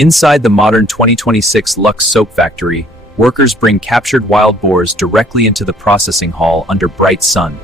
Inside the modern 2026 Lux Soap factory, workers bring captured wild boars directly into the processing hall under bright sun.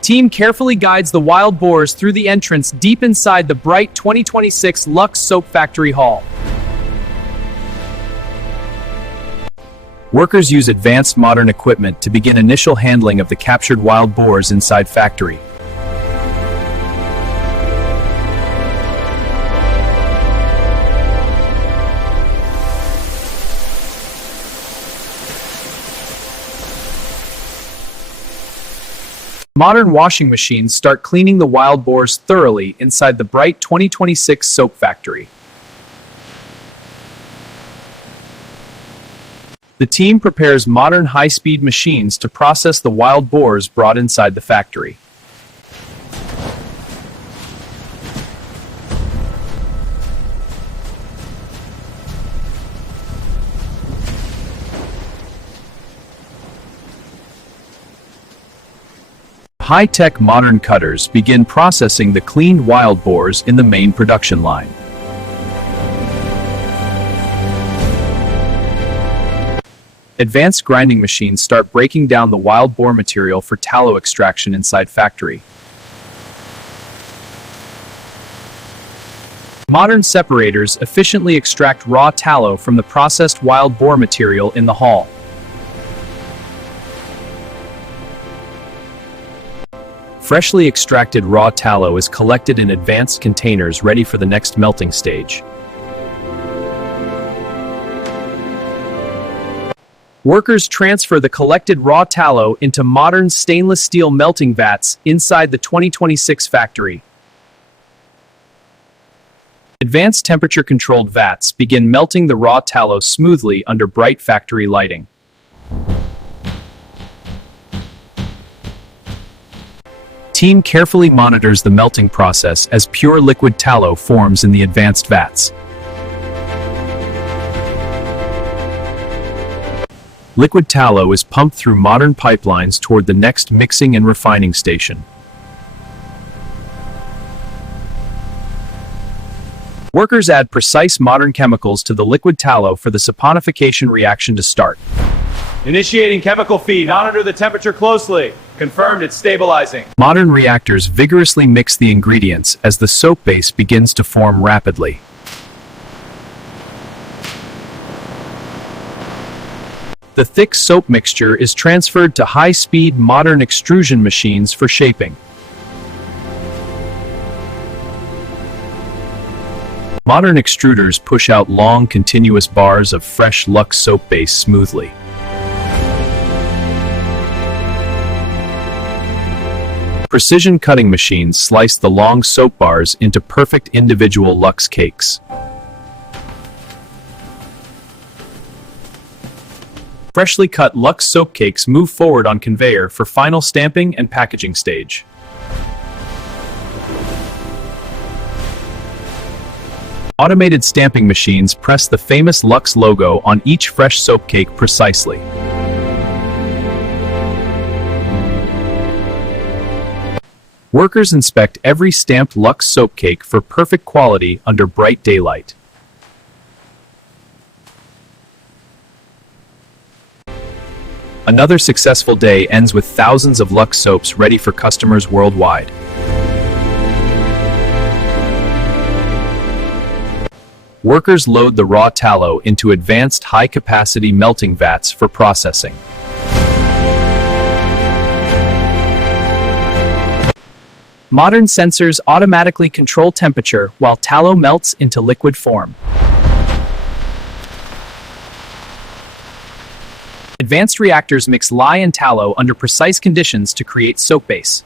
Team carefully guides the wild boars through the entrance deep inside the bright 2026 Lux Soap factory hall. Workers use advanced modern equipment to begin initial handling of the captured wild boars inside factory. Modern washing machines start cleaning the wild boars thoroughly inside the bright 2026 soap factory. The team prepares modern high-speed machines to process the wild boars brought inside the factory. High-tech modern cutters begin processing the cleaned wild boars in the main production line. Advanced grinding machines start breaking down the wild boar material for tallow extraction inside factory. Modern separators efficiently extract raw tallow from the processed wild boar material in the hall. Freshly extracted raw tallow is collected in advanced containers ready for the next melting stage. Workers transfer the collected raw tallow into modern stainless steel melting vats inside the 2026 factory. Advanced temperature-controlled vats begin melting the raw tallow smoothly under bright factory lighting. Team carefully monitors the melting process as pure liquid tallow forms in the advanced vats. Liquid tallow is pumped through modern pipelines toward the next mixing and refining station. Workers add precise modern chemicals to the liquid tallow for the saponification reaction to start. Initiating chemical feed. Monitor the temperature closely. Confirmed it's stabilizing. Modern reactors vigorously mix the ingredients as the soap base begins to form rapidly. The thick soap mixture is transferred to high-speed modern extrusion machines for shaping. Modern extruders push out long, continuous bars of fresh Lux soap base smoothly. Precision cutting machines slice the long soap bars into perfect individual Lux cakes. Freshly cut Lux soap cakes move forward on conveyor for final stamping and packaging stage. Automated stamping machines press the famous Lux logo on each fresh soap cake precisely. Workers inspect every stamped Lux soap cake for perfect quality under bright daylight. Another successful day ends with thousands of Lux soaps ready for customers worldwide. Workers load the raw tallow into advanced high-capacity melting vats for processing. Modern sensors automatically control temperature while tallow melts into liquid form. Advanced reactors mix lye and tallow under precise conditions to create soap base.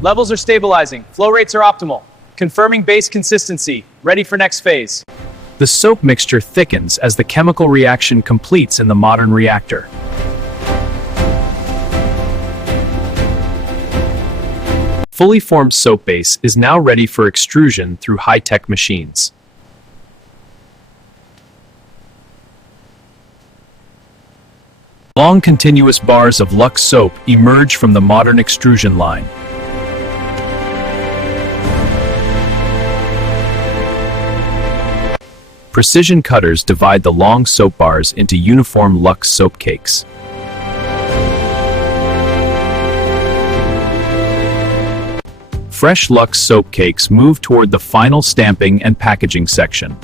Levels are stabilizing. Flow rates are optimal. Confirming base consistency. Ready for next phase. The soap mixture thickens as the chemical reaction completes in the modern reactor. Fully formed soap base is now ready for extrusion through high-tech machines. Long continuous bars of Lux soap emerge from the modern extrusion line. Precision cutters divide the long soap bars into uniform Lux soap cakes. Fresh Lux soap cakes move toward the final stamping and packaging section.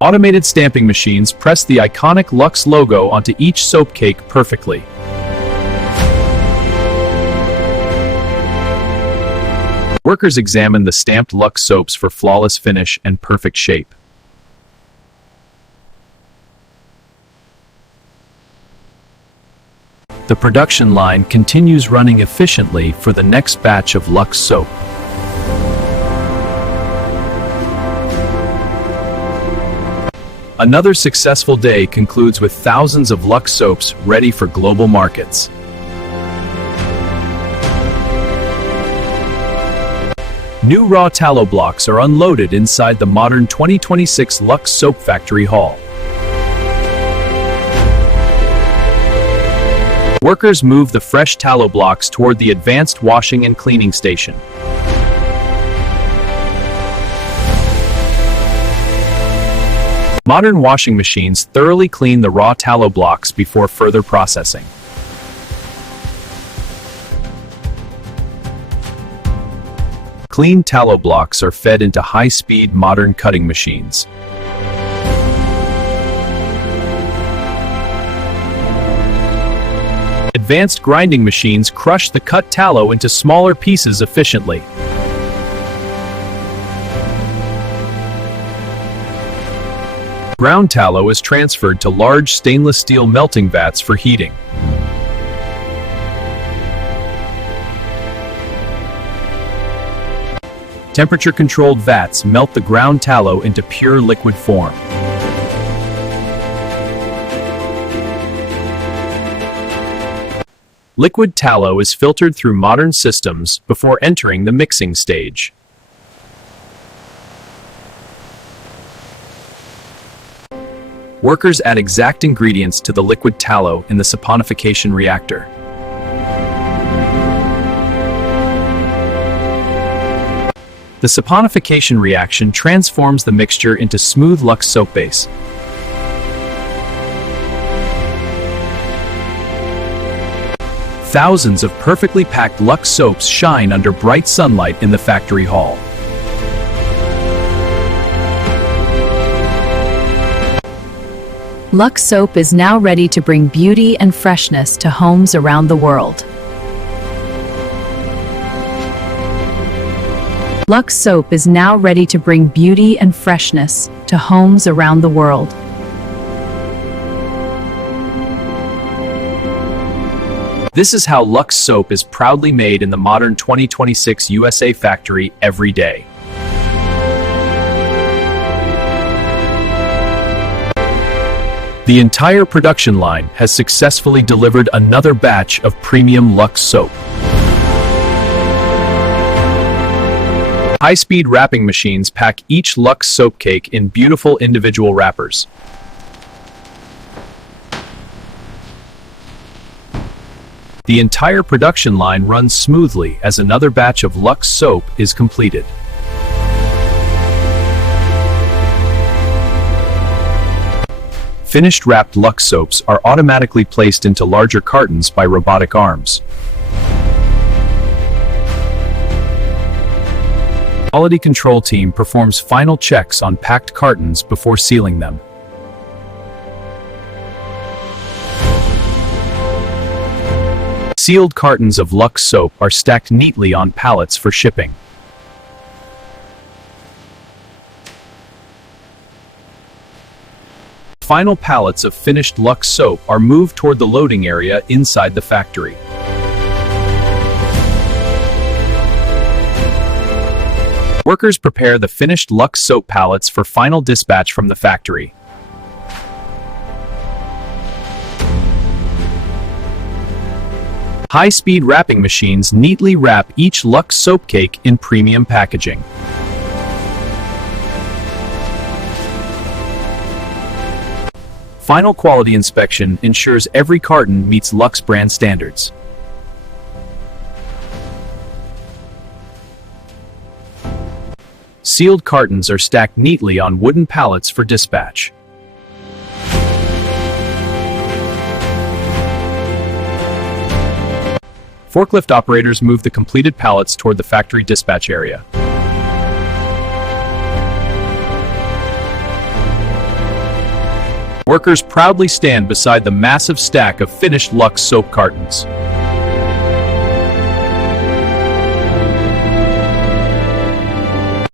Automated stamping machines press the iconic Lux logo onto each soap cake perfectly. Workers examine the stamped Lux soaps for flawless finish and perfect shape. The production line continues running efficiently for the next batch of Lux soap. Another successful day concludes with thousands of Lux soaps ready for global markets. New raw tallow blocks are unloaded inside the modern 2026 Lux Soap Factory Hall. Workers move the fresh tallow blocks toward the advanced washing and cleaning station. Modern washing machines thoroughly clean the raw tallow blocks before further processing. Clean tallow blocks are fed into high-speed modern cutting machines. Advanced grinding machines crush the cut tallow into smaller pieces efficiently. Ground tallow is transferred to large stainless steel melting vats for heating. Temperature-controlled vats melt the ground tallow into pure liquid form. Liquid tallow is filtered through modern systems before entering the mixing stage. Workers add exact ingredients to the liquid tallow in the saponification reactor. The saponification reaction transforms the mixture into smooth Lux soap base. Thousands of perfectly packed Lux soaps shine under bright sunlight in the factory hall. Lux Soap is now ready to bring beauty and freshness to homes around the world. Lux Soap is now ready to bring beauty and freshness to homes around the world. This is how Lux soap is proudly made in the modern 2026 USA factory every day. The entire production line has successfully delivered another batch of premium Lux soap. High-speed wrapping machines pack each Lux soap cake in beautiful individual wrappers. The entire production line runs smoothly as another batch of Lux soap is completed. Finished wrapped Lux soaps are automatically placed into larger cartons by robotic arms. Quality control team performs final checks on packed cartons before sealing them. Sealed cartons of Lux soap are stacked neatly on pallets for shipping. Final pallets of finished Lux soap are moved toward the loading area inside the factory. Workers prepare the finished Lux soap pallets for final dispatch from the factory. High-speed wrapping machines neatly wrap each Lux soap cake in premium packaging. Final quality inspection ensures every carton meets Lux brand standards. Sealed cartons are stacked neatly on wooden pallets for dispatch. Forklift operators move the completed pallets toward the factory dispatch area. Workers proudly stand beside the massive stack of finished Lux soap cartons.